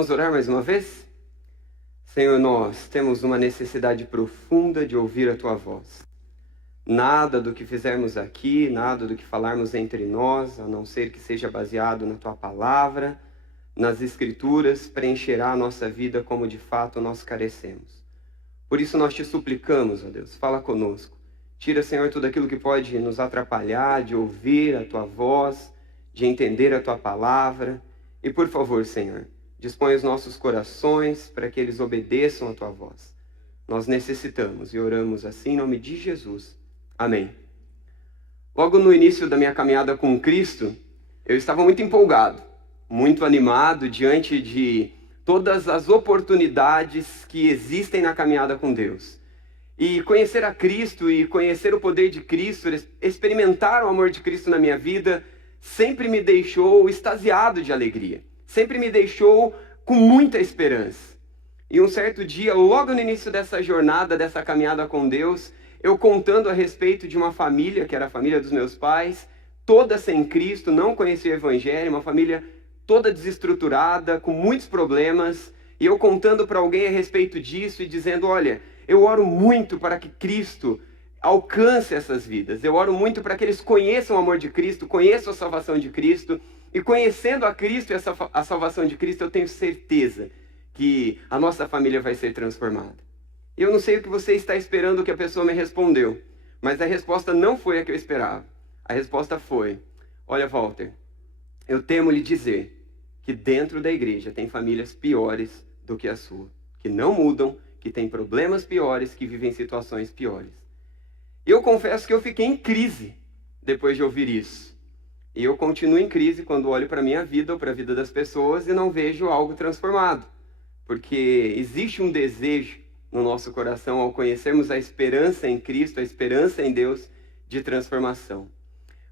Vamos orar mais uma vez? Senhor, nós temos uma necessidade profunda de ouvir a Tua voz. Nada do que fizermos aqui, nada do que falarmos entre nós, a não ser que seja baseado na Tua palavra, nas Escrituras, preencherá a nossa vida como de fato nós carecemos. Por isso nós Te suplicamos, ó Deus, fala conosco. Tira, Senhor, tudo aquilo que pode nos atrapalhar de ouvir a Tua voz, de entender a Tua palavra. E por favor, Senhor, dispõe os nossos corações para que eles obedeçam a Tua voz. Nós necessitamos e oramos assim em nome de Jesus. Amém. Logo no início da minha caminhada com Cristo, eu estava muito empolgado, muito animado diante de todas as oportunidades que existem na caminhada com Deus. E conhecer a Cristo e conhecer o poder de Cristo, experimentar o amor de Cristo na minha vida, sempre me deixou extasiado de alegria. Sempre me deixou com muita esperança. E um certo dia, logo no início dessa jornada, dessa caminhada com Deus, eu contando a respeito de uma família, que era a família dos meus pais, toda sem Cristo, não conhecia o Evangelho, uma família toda desestruturada, com muitos problemas, e eu contando para alguém a respeito disso e dizendo, olha, eu oro muito para que Cristo alcance essas vidas. Eu oro muito para que eles conheçam o amor de Cristo, conheçam a salvação de Cristo. E conhecendo a Cristo e a salvação de Cristo, eu tenho certeza que a nossa família vai ser transformada. Eu não sei o que você está esperando que a pessoa me respondeu, mas a resposta não foi a que eu esperava. A resposta foi, olha, Walter, eu temo lhe dizer que dentro da igreja tem famílias piores do que a sua, que não mudam, que têm problemas piores, que vivem situações piores. Eu confesso que eu fiquei em crise depois de ouvir isso. E eu continuo em crise quando olho para a minha vida ou para a vida das pessoas e não vejo algo transformado. Porque existe um desejo no nosso coração ao conhecermos a esperança em Cristo, a esperança em Deus de transformação.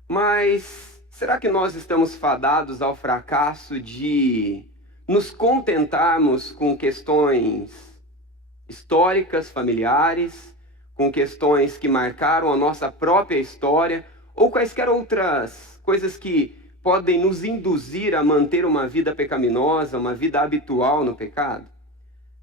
Mas será que nós estamos fadados ao fracasso de nos contentarmos com questões históricas, familiares, com questões que marcaram a nossa própria história, ou quaisquer outras coisas que podem nos induzir a manter uma vida pecaminosa, uma vida habitual no pecado?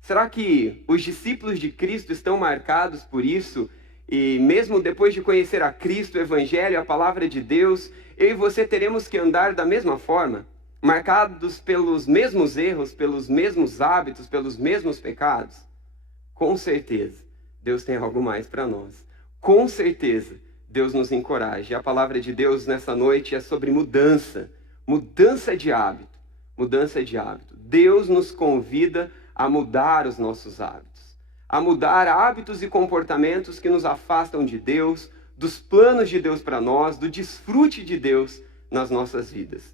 Será que os discípulos de Cristo estão marcados por isso? E mesmo depois de conhecer a Cristo, o Evangelho, a palavra de Deus, eu e você teremos que andar da mesma forma? Marcados pelos mesmos erros, pelos mesmos hábitos, pelos mesmos pecados? Com certeza, Deus tem algo mais para nós. Com certeza, Deus nos encoraja. E a palavra de Deus nessa noite é sobre mudança. Mudança de hábito. Mudança de hábito. Deus nos convida a mudar os nossos hábitos. A mudar hábitos e comportamentos que nos afastam de Deus, dos planos de Deus para nós, do desfrute de Deus nas nossas vidas.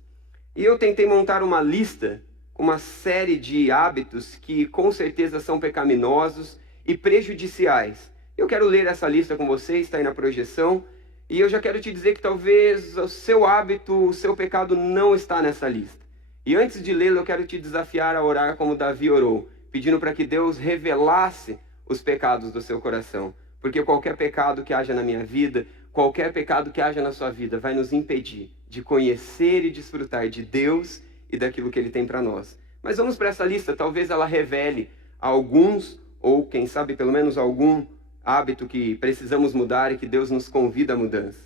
E eu tentei montar uma lista com uma série de hábitos que com certeza são pecaminosos e prejudiciais. Eu quero ler essa lista com você, está aí na projeção, e eu já quero te dizer que talvez o seu hábito, o seu pecado não está nessa lista. E antes de lê-lo, eu quero te desafiar a orar como Davi orou, pedindo para que Deus revelasse os pecados do seu coração. Porque qualquer pecado que haja na minha vida, qualquer pecado que haja na sua vida, vai nos impedir de conhecer e desfrutar de Deus e daquilo que Ele tem para nós. Mas vamos para essa lista, talvez ela revele alguns, ou quem sabe pelo menos algum hábito que precisamos mudar e que Deus nos convida à mudança.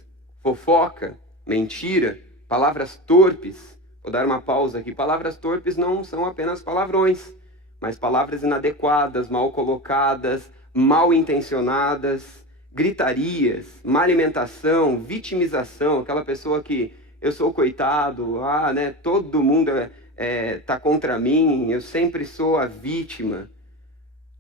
Fofoca, mentira, palavras torpes. Vou dar uma pausa aqui. Palavras torpes não são apenas palavrões, mas palavras inadequadas, mal colocadas, mal intencionadas, gritarias, má alimentação, vitimização, aquela pessoa que eu sou coitado, todo mundo tá contra mim, eu sempre sou a vítima.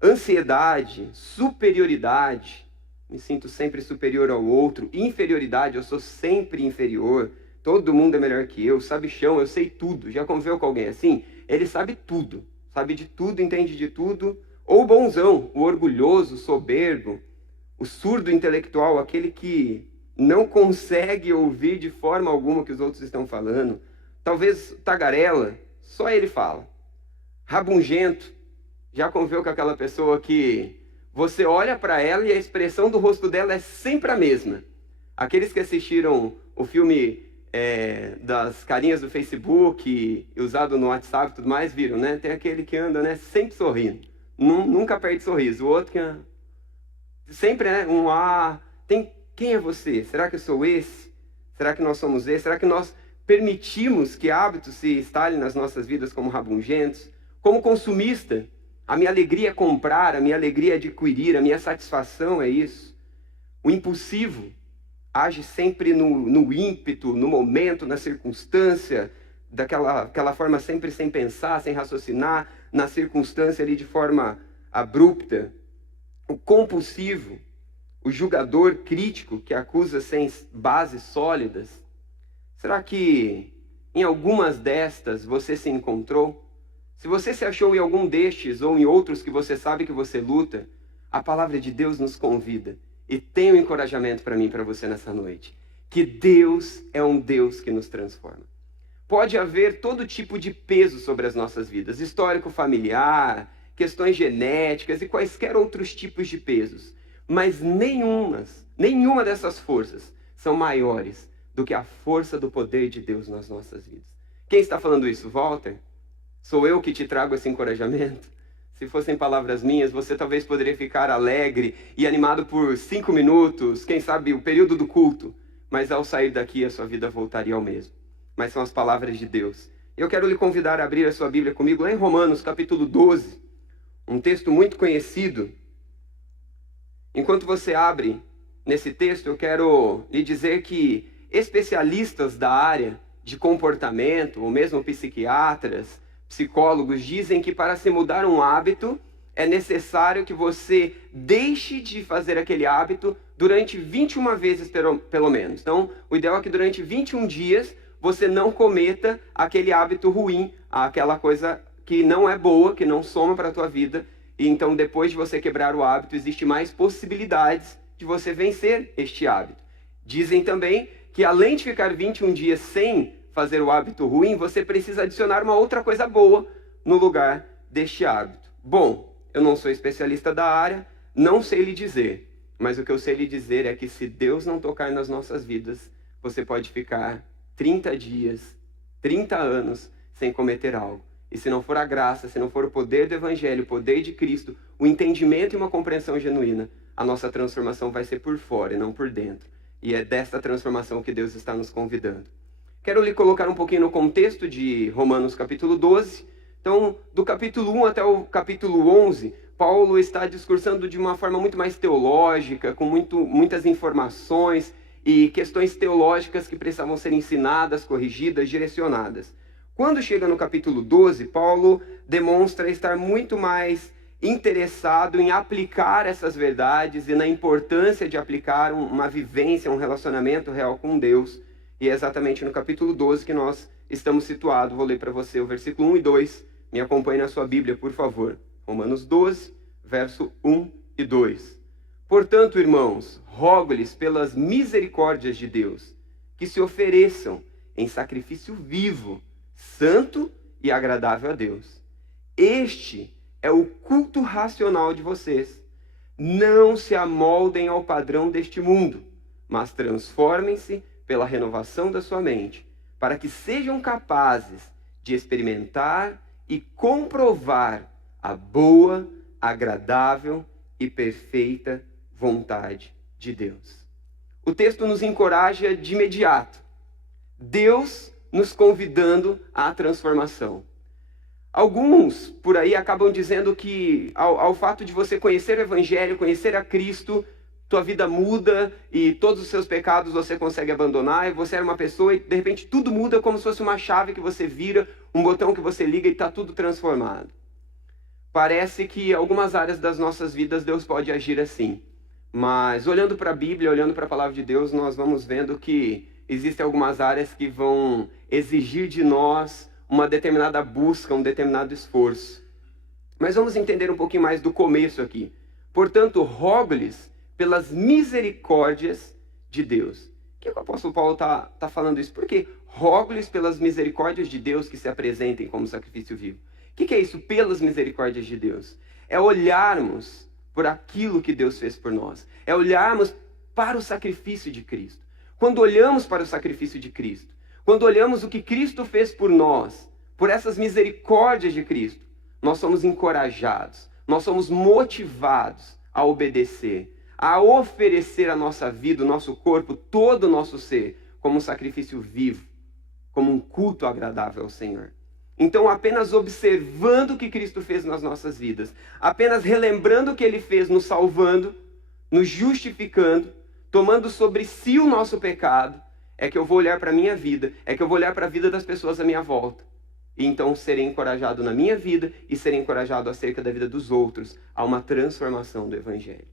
Ansiedade, superioridade, me sinto sempre superior ao outro. Inferioridade, eu sou sempre inferior. Todo mundo é melhor que eu, sabichão, eu sei tudo. Já conviveu com alguém assim? Ele sabe tudo, sabe de tudo, entende de tudo. Ou o bonzão, o orgulhoso, o soberbo, o surdo intelectual, aquele que não consegue ouvir de forma alguma o que os outros estão falando. Talvez tagarela, só ele fala. Rabugento, já conviveu com aquela pessoa que você olha para ela e a expressão do rosto dela é sempre a mesma. Aqueles que assistiram o filme das carinhas do Facebook, usado no WhatsApp e tudo mais, viram, né? Tem aquele que anda, né, sempre sorrindo. Nunca perde sorriso. O outro que sempre, né, quem é você? Será que eu sou esse? Será que nós somos esse? Será que nós permitimos que hábitos se instalem nas nossas vidas como rabungentos? Como consumista, a minha alegria é comprar, a minha alegria é adquirir, a minha satisfação é isso. O impulsivo age sempre no ímpeto, no momento, na circunstância, daquela forma sempre sem pensar, sem raciocinar, na circunstância ali de forma abrupta. O compulsivo, o julgador crítico que acusa sem bases sólidas. Será que em algumas destas você se encontrou? Se você se achou em algum destes ou em outros que você sabe que você luta, a palavra de Deus nos convida. E tem um encorajamento para mim e para você nessa noite. Que Deus é um Deus que nos transforma. Pode haver todo tipo de peso sobre as nossas vidas. Histórico familiar, questões genéticas e quaisquer outros tipos de pesos. Mas nenhuma dessas forças são maiores do que a força do poder de Deus nas nossas vidas. Quem está falando isso? Walter? Sou eu que te trago esse encorajamento? Se fossem palavras minhas, você talvez poderia ficar alegre e animado por 5 minutos, quem sabe o período do culto, mas ao sair daqui a sua vida voltaria ao mesmo. Mas são as palavras de Deus. Eu quero lhe convidar a abrir a sua Bíblia comigo lá em Romanos, capítulo 12, um texto muito conhecido. Enquanto você abre nesse texto, eu quero lhe dizer que especialistas da área de comportamento, ou mesmo psiquiatras, psicólogos, dizem que para se mudar um hábito, é necessário que você deixe de fazer aquele hábito durante 21 vezes, pelo menos. Então, o ideal é que durante 21 dias você não cometa aquele hábito ruim, aquela coisa que não é boa, que não soma para a tua vida. E então, depois de você quebrar o hábito, existe mais possibilidades de você vencer este hábito. Dizem também que além de ficar 21 dias sem fazer o hábito ruim, você precisa adicionar uma outra coisa boa no lugar deste hábito. Bom, eu não sou especialista da área, não sei lhe dizer, mas o que eu sei lhe dizer é que se Deus não tocar nas nossas vidas, você pode ficar 30 dias, 30 anos sem cometer algo. E se não for a graça, se não for o poder do Evangelho, o poder de Cristo, o entendimento e uma compreensão genuína, a nossa transformação vai ser por fora e não por dentro. E é dessa transformação que Deus está nos convidando. Quero lhe colocar um pouquinho no contexto de Romanos capítulo 12. Então, do capítulo 1 até o capítulo 11, Paulo está discursando de uma forma muito mais teológica, com muitas informações e questões teológicas que precisavam ser ensinadas, corrigidas, direcionadas. Quando chega no capítulo 12, Paulo demonstra estar muito mais interessado em aplicar essas verdades e na importância de aplicar uma vivência, um relacionamento real com Deus. E é exatamente no capítulo 12 que nós estamos situados. Vou ler para você o versículo 1 e 2. Me acompanhe na sua Bíblia, por favor. Romanos 12, verso 1 e 2. Portanto, irmãos, rogo-lhes pelas misericórdias de Deus, que se ofereçam em sacrifício vivo, santo e agradável a Deus. Este é o culto racional de vocês. Não se amoldem ao padrão deste mundo, mas transformem-se pela renovação da sua mente, para que sejam capazes de experimentar e comprovar a boa, agradável e perfeita vontade de Deus. O texto nos encoraja de imediato. Deus nos convidando à transformação. Alguns por aí acabam dizendo que ao fato de você conhecer o Evangelho, conhecer a Cristo, tua vida muda e todos os seus pecados você consegue abandonar, e você era uma pessoa e de repente tudo muda como se fosse uma chave que você vira, um botão que você liga e está tudo transformado. Parece que em algumas áreas das nossas vidas Deus pode agir assim, mas olhando para a Bíblia, olhando para a palavra de Deus, nós vamos vendo que existem algumas áreas que vão exigir de nós uma determinada busca, um determinado esforço. Mas vamos entender um pouquinho mais do começo aqui. Portanto, rogo-lhes pelas misericórdias de Deus. Por que o apóstolo Paulo está falando isso? Porque rogo-lhes pelas misericórdias de Deus que se apresentem como sacrifício vivo. O que é isso? Pelas misericórdias de Deus. É olharmos por aquilo que Deus fez por nós. É olharmos para o sacrifício de Cristo. Quando olhamos para o sacrifício de Cristo, quando olhamos o que Cristo fez por nós, por essas misericórdias de Cristo, nós somos encorajados, nós somos motivados a obedecer, a oferecer a nossa vida, o nosso corpo, todo o nosso ser, como um sacrifício vivo, como um culto agradável ao Senhor. Então, apenas observando o que Cristo fez nas nossas vidas, apenas relembrando o que Ele fez, nos salvando, nos justificando, tomando sobre si o nosso pecado, é que eu vou olhar para a minha vida, é que eu vou olhar para a vida das pessoas à minha volta. E então serei encorajado na minha vida e serei encorajado acerca da vida dos outros, a uma transformação do Evangelho.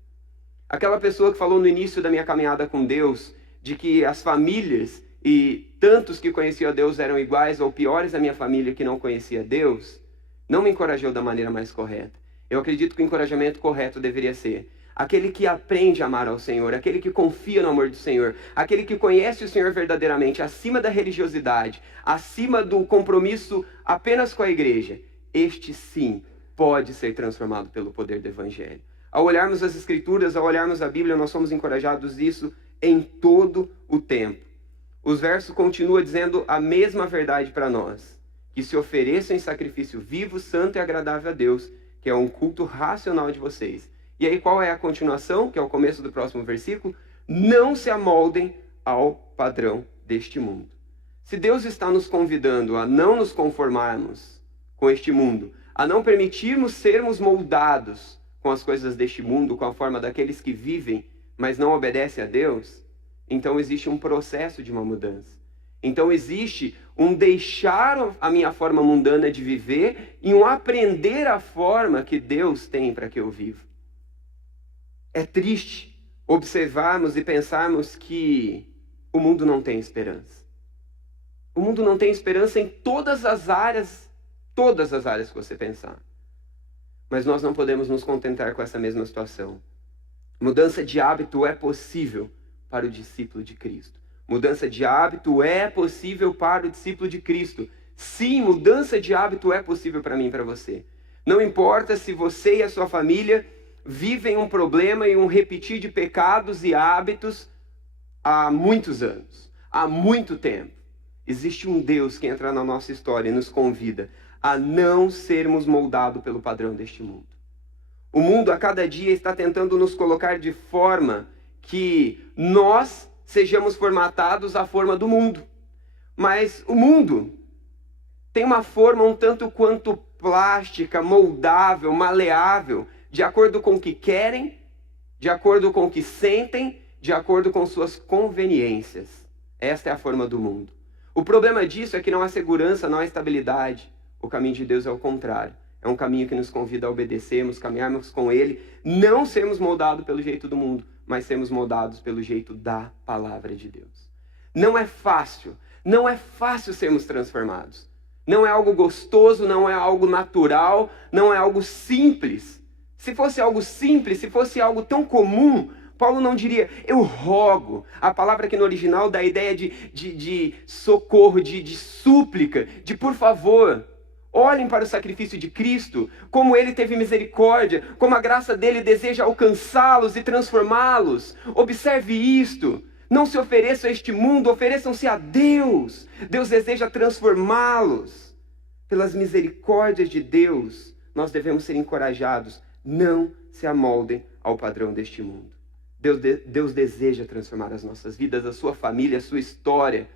Aquela pessoa que falou no início da minha caminhada com Deus, de que as famílias e tantos que conheciam a Deus eram iguais ou piores a minha família que não conhecia Deus, não me encorajou da maneira mais correta. Eu acredito que o encorajamento correto deveria ser aquele que aprende a amar ao Senhor, aquele que confia no amor do Senhor, aquele que conhece o Senhor verdadeiramente, acima da religiosidade, acima do compromisso apenas com a igreja. Este sim pode ser transformado pelo poder do Evangelho. Ao olharmos as Escrituras, ao olharmos a Bíblia, nós somos encorajados nisso em todo o tempo. Os versos continuam dizendo a mesma verdade para nós, que se ofereçam em sacrifício vivo, santo e agradável a Deus, que é um culto racional de vocês. E aí qual é a continuação, que é o começo do próximo versículo? Não se amoldem ao padrão deste mundo. Se Deus está nos convidando a não nos conformarmos com este mundo, a não permitirmos sermos moldados com as coisas deste mundo, com a forma daqueles que vivem, mas não obedecem a Deus, então existe um processo de uma mudança. Então existe um deixar a minha forma mundana de viver e um aprender a forma que Deus tem para que eu viva. É triste observarmos e pensarmos que o mundo não tem esperança. O mundo não tem esperança em todas as áreas que você pensar. Mas nós não podemos nos contentar com essa mesma situação. Mudança de hábito é possível para o discípulo de Cristo. Mudança de hábito é possível para o discípulo de Cristo. Sim, mudança de hábito é possível para mim e para você. Não importa se você e a sua família vivem um problema e um repetir de pecados e hábitos há muitos anos, há muito tempo. Existe um Deus que entra na nossa história e nos convida a não sermos moldados pelo padrão deste mundo. O mundo a cada dia está tentando nos colocar de forma que nós sejamos formatados à forma do mundo. Mas o mundo tem uma forma um tanto quanto plástica, moldável, maleável, de acordo com o que querem, de acordo com o que sentem, de acordo com suas conveniências. Esta é a forma do mundo. O problema disso é que não há segurança, não há estabilidade. O caminho de Deus é o contrário. É um caminho que nos convida a obedecermos, caminharmos com Ele, não sermos moldados pelo jeito do mundo, mas sermos moldados pelo jeito da palavra de Deus. Não é fácil sermos transformados. Não é algo gostoso, não é algo natural, não é algo simples. Se fosse algo simples, se fosse algo tão comum, Paulo não diria, eu rogo. A palavra aqui no original dá a ideia de socorro, de súplica, de por favor. Olhem para o sacrifício de Cristo, como Ele teve misericórdia, como a graça dEle deseja alcançá-los e transformá-los. Observe isto. Não se ofereçam a este mundo, ofereçam-se a Deus. Deus deseja transformá-los. Pelas misericórdias de Deus, nós devemos ser encorajados. Não se amoldem ao padrão deste mundo. Deus deseja transformar as nossas vidas, a sua família, a sua história.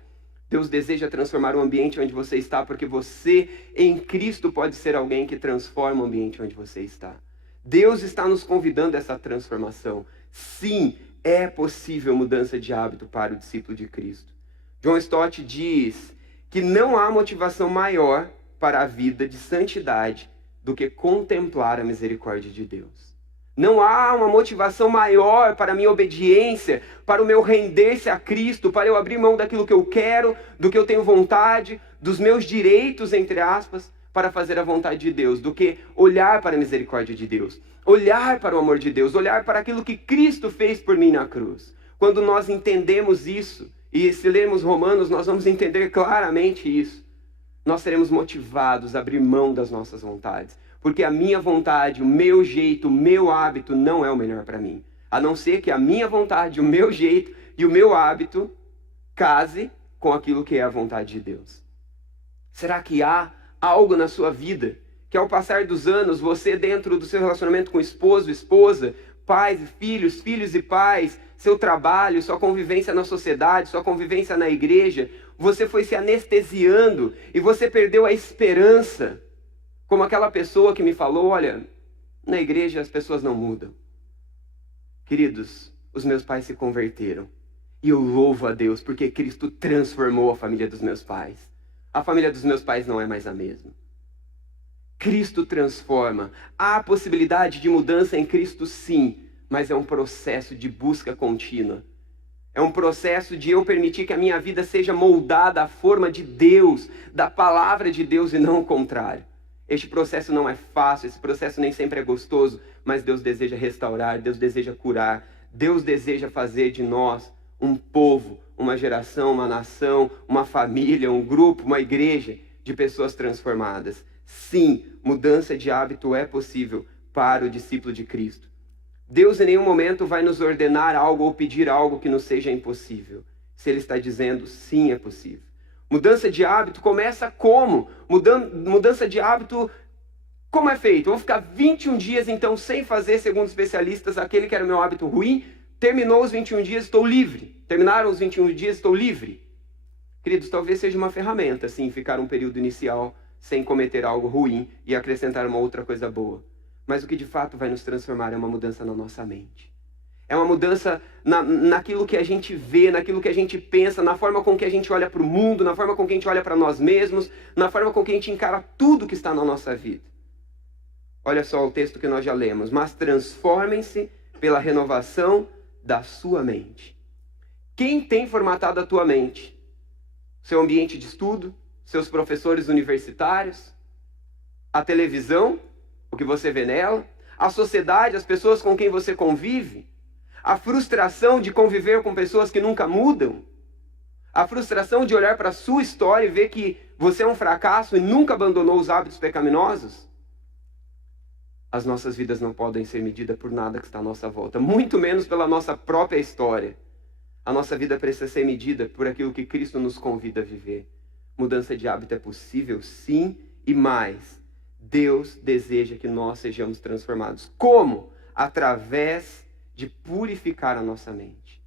Deus deseja transformar o ambiente onde você está, porque você, em Cristo, pode ser alguém que transforma o ambiente onde você está. Deus está nos convidando a essa transformação. Sim, é possível mudança de hábito para o discípulo de Cristo. John Stott diz que não há motivação maior para a vida de santidade do que contemplar a misericórdia de Deus. Não há uma motivação maior para a minha obediência, para o meu render-se a Cristo, para eu abrir mão daquilo que eu quero, do que eu tenho vontade, dos meus direitos, entre aspas, para fazer a vontade de Deus, do que olhar para a misericórdia de Deus, olhar para o amor de Deus, olhar para aquilo que Cristo fez por mim na cruz. Quando nós entendemos isso, e se lermos Romanos, nós vamos entender claramente isso. Nós seremos motivados a abrir mão das nossas vontades. Porque a minha vontade, o meu jeito, o meu hábito não é o melhor para mim. A não ser que a minha vontade, o meu jeito e o meu hábito case com aquilo que é a vontade de Deus? Será que há algo na sua vida que ao passar dos anos, você dentro do seu relacionamento com esposo, esposa, pais e filhos, filhos e pais, seu trabalho, sua convivência na sociedade, sua convivência na igreja, você foi se anestesiando e você perdeu a esperança? Como aquela pessoa que me falou, olha, na igreja as pessoas não mudam. Queridos, os meus pais se converteram. E eu louvo a Deus porque Cristo transformou a família dos meus pais. A família dos meus pais não é mais a mesma. Cristo transforma. Há possibilidade de mudança em Cristo, sim, mas é um processo de busca contínua. É um processo de eu permitir que a minha vida seja moldada à forma de Deus, da palavra de Deus e não o contrário. Este processo não é fácil, esse processo nem sempre é gostoso, mas Deus deseja restaurar, Deus deseja curar, Deus deseja fazer de nós um povo, uma geração, uma nação, uma família, um grupo, uma igreja de pessoas transformadas. Sim, mudança de hábito é possível para o discípulo de Cristo. Deus em nenhum momento vai nos ordenar algo ou pedir algo que nos seja impossível. Se Ele está dizendo, sim, é possível. Mudança de hábito começa como? Mudança de hábito, como é feito? Eu vou ficar 21 dias então sem fazer, segundo especialistas, aquele que era o meu hábito ruim. Terminou os 21 dias, estou livre. Terminaram os 21 dias, estou livre. Queridos, talvez seja uma ferramenta, sim, ficar um período inicial sem cometer algo ruim e acrescentar uma outra coisa boa. Mas o que de fato vai nos transformar é uma mudança na nossa mente. É uma mudança naquilo que a gente vê, naquilo que a gente pensa, na forma com que a gente olha para o mundo, na forma com que a gente olha para nós mesmos, na forma com que a gente encara tudo que está na nossa vida. Olha só o texto que nós já lemos. Mas transformem-se pela renovação da sua mente. Quem tem formatado a tua mente? Seu ambiente de estudo? Seus professores universitários? A televisão? O que você vê nela? A sociedade? As pessoas com quem você convive? A frustração de conviver com pessoas que nunca mudam? A frustração de olhar para a sua história e ver que você é um fracasso e nunca abandonou os hábitos pecaminosos? As nossas vidas não podem ser medidas por nada que está à nossa volta, muito menos pela nossa própria história. A nossa vida precisa ser medida por aquilo que Cristo nos convida a viver. Mudança de hábito é possível, sim, e mais. Deus deseja que nós sejamos transformados. Como? Através de purificar a nossa mente.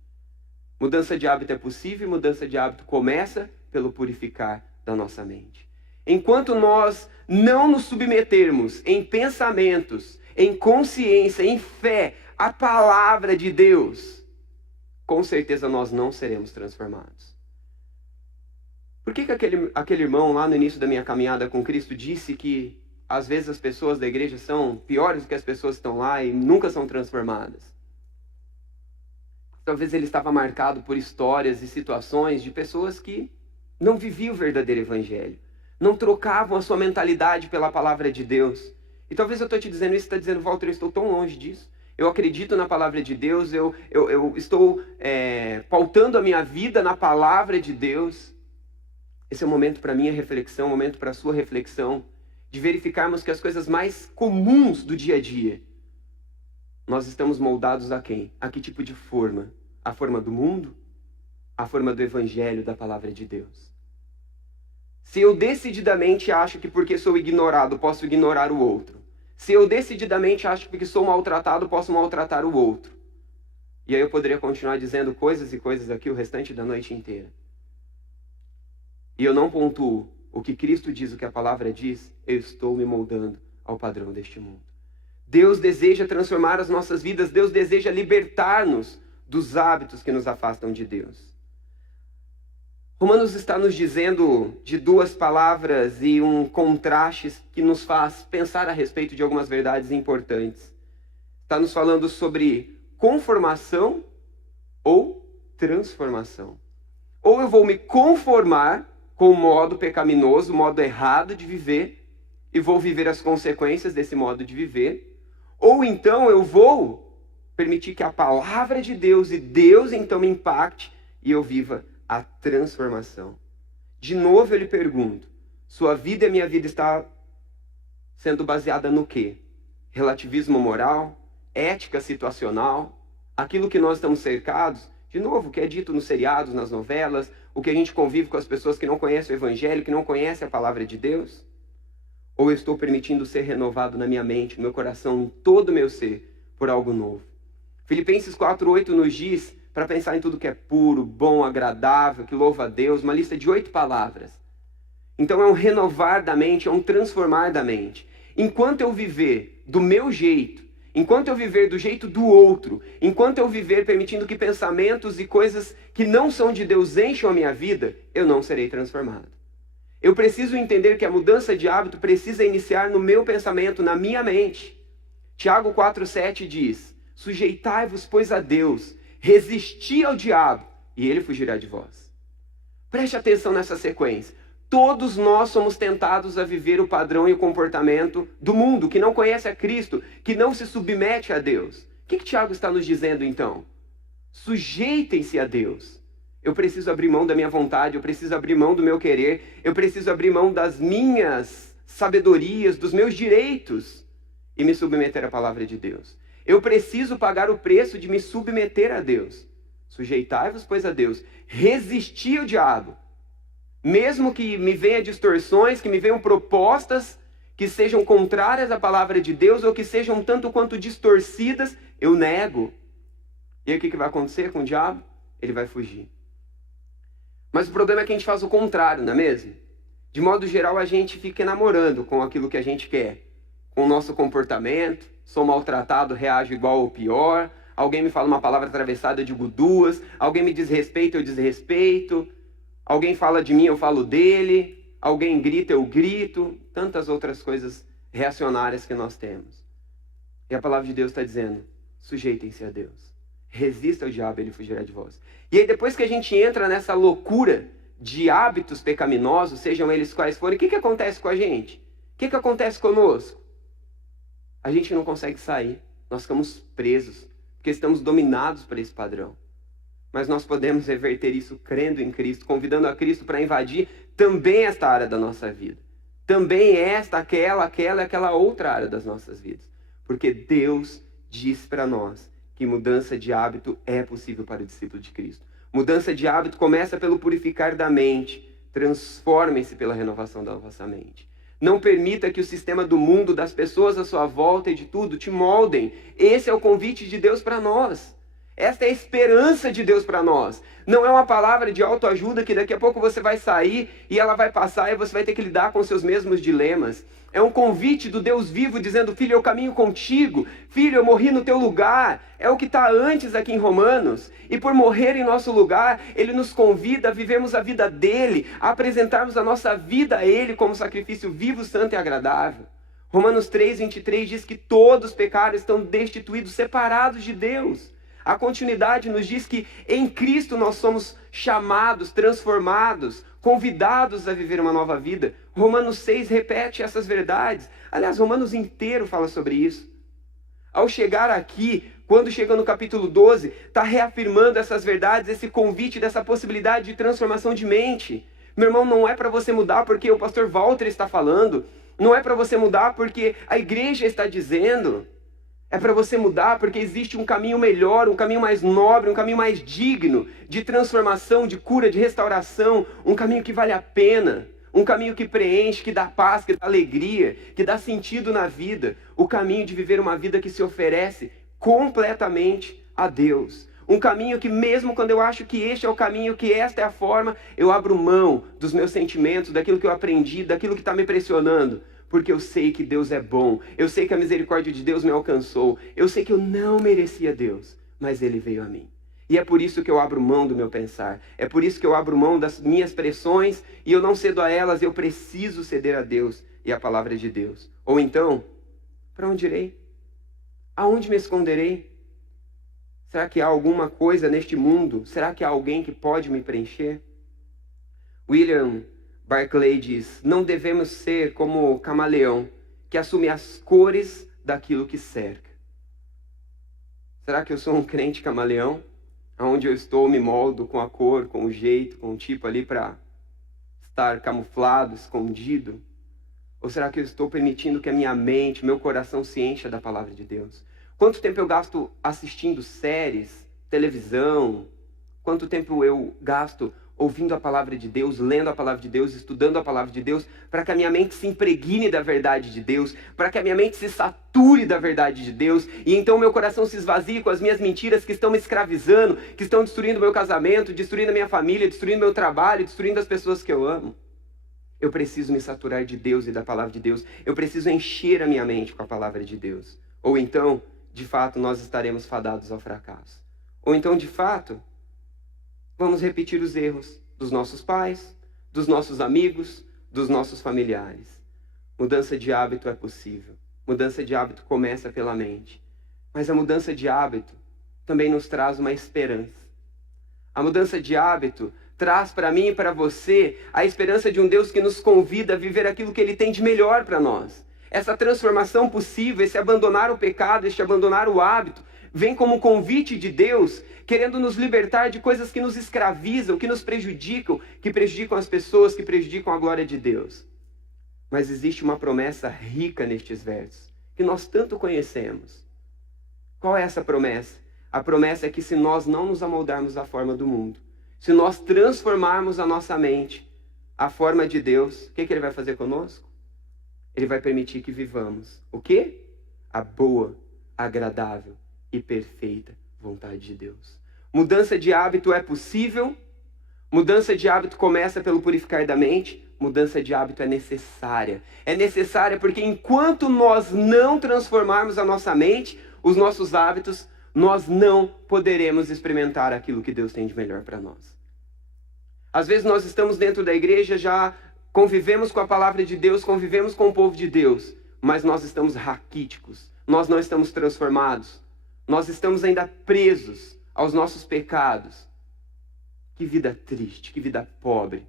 Mudança de hábito é possível e mudança de hábito começa pelo purificar da nossa mente. Enquanto nós não nos submetermos em pensamentos, em consciência, em fé, à palavra de Deus, com certeza nós não seremos transformados. Por que aquele irmão lá no início da minha caminhada com Cristo disse que às vezes as pessoas da igreja são piores do que as pessoas que estão lá e nunca são transformadas? Talvez ele estava marcado por histórias e situações de pessoas que não viviam o verdadeiro evangelho. Não trocavam a sua mentalidade pela palavra de Deus. E talvez eu estou te dizendo isso, está dizendo, Walter, eu estou tão longe disso. Eu acredito na palavra de Deus, eu estou pautando a minha vida na palavra de Deus. Esse é um momento para minha reflexão, um momento para a sua reflexão, de verificarmos que as coisas mais comuns do dia a dia, nós estamos moldados a quem? A que tipo de forma? A forma do mundo? A forma do evangelho, da palavra de Deus? Se eu decididamente acho que porque sou ignorado, posso ignorar o outro. Se eu decididamente acho que porque sou maltratado, posso maltratar o outro. E aí eu poderia continuar dizendo coisas e coisas aqui o restante da noite inteira. E eu não pontuo o que Cristo diz, o que a palavra diz, eu estou me moldando ao padrão deste mundo. Deus deseja transformar as nossas vidas, Deus deseja libertar-nos dos hábitos que nos afastam de Deus. Romanos está nos dizendo de duas palavras e um contraste que nos faz pensar a respeito de algumas verdades importantes. Está nos falando sobre conformação ou transformação. Ou eu vou me conformar com o modo pecaminoso, o modo errado de viver, e vou viver as consequências desse modo de viver. Ou então eu vou permitir que a palavra de Deus e Deus então me impacte e eu viva a transformação. De novo eu lhe pergunto, sua vida e a minha vida está sendo baseada no quê? Relativismo moral? Ética situacional? Aquilo que nós estamos cercados? De novo, o que é dito nos seriados, nas novelas, o que a gente convive com as pessoas que não conhecem o Evangelho, que não conhecem a palavra de Deus? Ou eu estou permitindo ser renovado na minha mente, no meu coração, em todo o meu ser, por algo novo? Filipenses 4:8 nos diz para pensar em tudo que é puro, bom, agradável, que louva a Deus, uma lista de 8 palavras. Então é um renovar da mente, é um transformar da mente. Enquanto eu viver do meu jeito, enquanto eu viver do jeito do outro, enquanto eu viver permitindo que pensamentos e coisas que não são de Deus encham a minha vida, eu não serei transformado. Eu preciso entender que a mudança de hábito precisa iniciar no meu pensamento, na minha mente. Tiago 4:7 diz: sujeitai-vos, pois, a Deus, resisti ao diabo, e ele fugirá de vós. Preste atenção nessa sequência. Todos nós somos tentados a viver o padrão e o comportamento do mundo, que não conhece a Cristo, que não se submete a Deus. O que Tiago está nos dizendo então? Sujeitem-se a Deus. Eu preciso abrir mão da minha vontade, eu preciso abrir mão do meu querer, eu preciso abrir mão das minhas sabedorias, dos meus direitos e me submeter à palavra de Deus. Eu preciso pagar o preço de me submeter a Deus. Sujeitai-vos, pois, a Deus. Resisti ao diabo. Mesmo que me venham distorções, que me venham propostas que sejam contrárias à palavra de Deus ou que sejam tanto quanto distorcidas, eu nego. E aí o que vai acontecer com o diabo? Ele vai fugir. Mas o problema é que a gente faz o contrário, não é mesmo? De modo geral, a gente fica namorando com aquilo que a gente quer. Com o nosso comportamento, sou maltratado, reajo igual ou pior. Alguém me fala uma palavra atravessada, eu digo duas. Alguém me desrespeita, eu desrespeito. Alguém fala de mim, eu falo dele. Alguém grita, eu grito. Tantas outras coisas reacionárias que nós temos. E a palavra de Deus está dizendo: sujeitem-se a Deus. Resista ao diabo, ele fugirá de vós. E aí depois que a gente entra nessa loucura de hábitos pecaminosos, sejam eles quais forem, o que acontece com a gente? O que acontece conosco? A gente não consegue sair. Nós ficamos presos, porque estamos dominados por esse padrão. Mas nós podemos reverter isso crendo em Cristo, convidando a Cristo para invadir também esta área da nossa vida. Também esta, aquela outra área das nossas vidas. Porque Deus diz para nós que mudança de hábito é possível para o discípulo de Cristo. Mudança de hábito começa pelo purificar da mente. Transformem-se pela renovação da vossa mente. Não permita que o sistema do mundo, das pessoas à sua volta e de tudo te moldem. Esse é o convite de Deus para nós. Esta é a esperança de Deus para nós. Não é uma palavra de autoajuda que daqui a pouco você vai sair e ela vai passar e você vai ter que lidar com os seus mesmos dilemas. É um convite do Deus vivo dizendo: filho, eu caminho contigo. Filho, eu morri no teu lugar. É o que está antes aqui em Romanos. E por morrer em nosso lugar, Ele nos convida a vivermos a vida dEle, a apresentarmos a nossa vida a Ele como sacrifício vivo, santo e agradável. Romanos 3:23 diz que todos os pecados estão destituídos, separados de Deus. A continuidade nos diz que em Cristo nós somos chamados, transformados, convidados a viver uma nova vida. Romanos 6 repete essas verdades. Aliás, Romanos inteiro fala sobre isso. Ao chegar aqui, quando chega no capítulo 12, está reafirmando essas verdades, esse convite dessa possibilidade de transformação de mente. Meu irmão, não é para você mudar porque o pastor Walter está falando. Não é para você mudar porque a igreja está dizendo. É para você mudar porque existe um caminho melhor, um caminho mais nobre, um caminho mais digno de transformação, de cura, de restauração, um caminho que vale a pena, um caminho que preenche, que dá paz, que dá alegria, que dá sentido na vida, o caminho de viver uma vida que se oferece completamente a Deus. Um caminho que mesmo quando eu acho que este é o caminho, que esta é a forma, eu abro mão dos meus sentimentos, daquilo que eu aprendi, daquilo que está me pressionando. Porque eu sei que Deus é bom, eu sei que a misericórdia de Deus me alcançou, eu sei que eu não merecia Deus, mas Ele veio a mim. E é por isso que eu abro mão do meu pensar, é por isso que eu abro mão das minhas pressões e eu não cedo a elas, eu preciso ceder a Deus e à palavra de Deus. Ou então, para onde irei? Aonde me esconderei? Será que há alguma coisa neste mundo? Será que há alguém que pode me preencher? William Barclay diz: não devemos ser como o camaleão, que assume as cores daquilo que cerca. Será que eu sou um crente camaleão? Onde eu estou, me moldo com a cor, com o jeito, com o tipo ali para estar camuflado, escondido? Ou será que eu estou permitindo que a minha mente, meu coração se encha da palavra de Deus? Quanto tempo eu gasto assistindo séries, televisão, quanto tempo eu gasto ouvindo a palavra de Deus, lendo a palavra de Deus, estudando a palavra de Deus, para que a minha mente se impregne da verdade de Deus, para que a minha mente se sature da verdade de Deus, e então meu coração se esvazie com as minhas mentiras que estão me escravizando, que estão destruindo meu casamento, destruindo a minha família, destruindo meu trabalho, destruindo as pessoas que eu amo. Eu preciso me saturar de Deus e da palavra de Deus. Eu preciso encher a minha mente com a palavra de Deus. Ou então, de fato, nós estaremos fadados ao fracasso. Ou então, de fato, vamos repetir os erros dos nossos pais, dos nossos amigos, dos nossos familiares. Mudança de hábito é possível. Mudança de hábito começa pela mente. Mas a mudança de hábito também nos traz uma esperança. A mudança de hábito traz para mim e para você a esperança de um Deus que nos convida a viver aquilo que Ele tem de melhor para nós. Essa transformação possível, esse abandonar o pecado, esse abandonar o hábito, vem como um convite de Deus, querendo nos libertar de coisas que nos escravizam, que nos prejudicam, que prejudicam as pessoas, que prejudicam a glória de Deus. Mas existe uma promessa rica nestes versos, que nós tanto conhecemos. Qual é essa promessa? A promessa é que se nós não nos amoldarmos à forma do mundo, se nós transformarmos a nossa mente à forma de Deus, o que Ele vai fazer conosco? Ele vai permitir que vivamos o quê? A boa, agradável e perfeita vontade de Deus. Mudança de hábito é possível. Mudança de hábito começa pelo purificar da mente. Mudança de hábito é necessária. É necessária porque enquanto nós não transformarmos a nossa mente, os nossos hábitos, nós não poderemos experimentar aquilo que Deus tem de melhor para nós. Às vezes nós estamos dentro da igreja, já convivemos com a palavra de Deus, convivemos com o povo de Deus, mas nós estamos raquíticos, nós não estamos transformados, nós estamos ainda presos aos nossos pecados. Que vida triste, que vida pobre.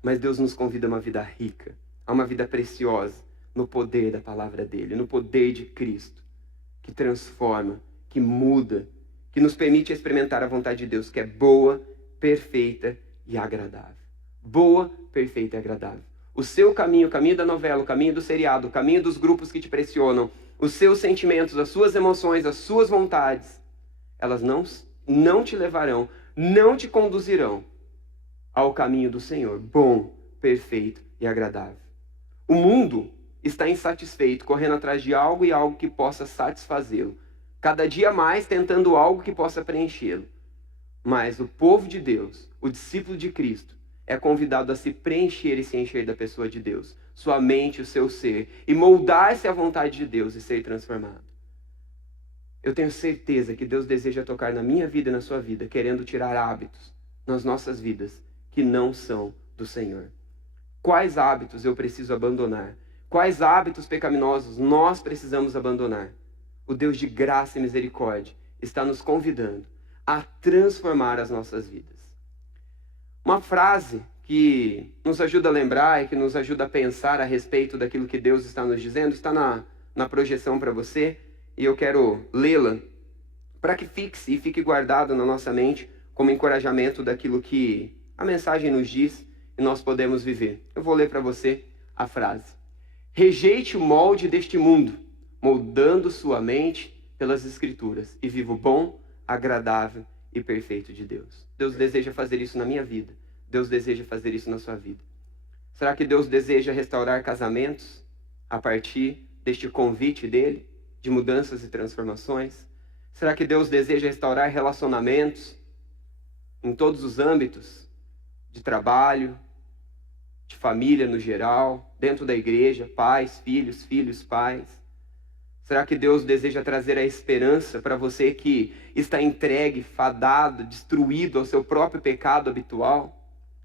Mas Deus nos convida a uma vida rica, a uma vida preciosa, no poder da palavra dele, no poder de Cristo, que transforma, que muda, que nos permite experimentar a vontade de Deus, que é boa, perfeita e agradável. Boa, perfeita e agradável. O seu caminho, o caminho da novela, o caminho do seriado, o caminho dos grupos que te pressionam, os seus sentimentos, as suas emoções, as suas vontades, elas não te levarão, não te conduzirão ao caminho do Senhor, bom, perfeito e agradável. O mundo está insatisfeito, correndo atrás de algo e algo que possa satisfazê-lo. Cada dia mais tentando algo que possa preenchê-lo. Mas o povo de Deus, o discípulo de Cristo, é convidado a se preencher e se encher da pessoa de Deus. Sua mente, o seu ser. E moldar-se à vontade de Deus e ser transformado. Eu tenho certeza que Deus deseja tocar na minha vida e na sua vida, querendo tirar hábitos nas nossas vidas que não são do Senhor. Quais hábitos eu preciso abandonar? Quais hábitos pecaminosos nós precisamos abandonar? O Deus de graça e misericórdia está nos convidando a transformar as nossas vidas. Uma frase que nos ajuda a lembrar e que nos ajuda a pensar a respeito daquilo que Deus está nos dizendo, está na projeção para você, e eu quero lê-la para que fixe e fique guardado na nossa mente como encorajamento daquilo que a mensagem nos diz e nós podemos viver. Eu vou ler para você a frase. Rejeite o molde deste mundo, moldando sua mente pelas Escrituras, e viva o bom, agradável e perfeito de Deus. Deus deseja fazer isso na minha vida. Deus deseja fazer isso na sua vida. Será que Deus deseja restaurar casamentos a partir deste convite dele, de mudanças e transformações? Será que Deus deseja restaurar relacionamentos em todos os âmbitos, de trabalho, de família no geral, dentro da igreja, pais, filhos, pais? Será que Deus deseja trazer a esperança para você que está entregue, fadado, destruído ao seu próprio pecado habitual?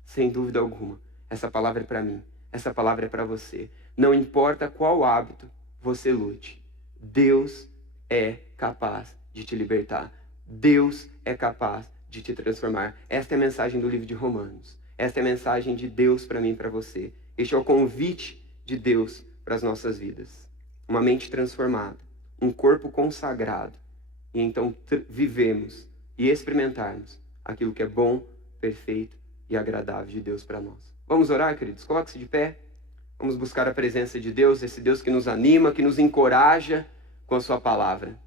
Sem dúvida alguma, essa palavra é para mim, essa palavra é para você. Não importa qual hábito você lute, Deus é capaz de te libertar. Deus é capaz de te transformar. Esta é a mensagem do livro de Romanos. Esta é a mensagem de Deus para mim e para você. Este é o convite de Deus para as nossas vidas. Uma mente transformada, um corpo consagrado, e então vivemos e experimentarmos aquilo que é bom, perfeito e agradável de Deus para nós. Vamos orar, queridos? Coloque-se de pé. Vamos buscar a presença de Deus, esse Deus que nos anima, que nos encoraja com a sua palavra.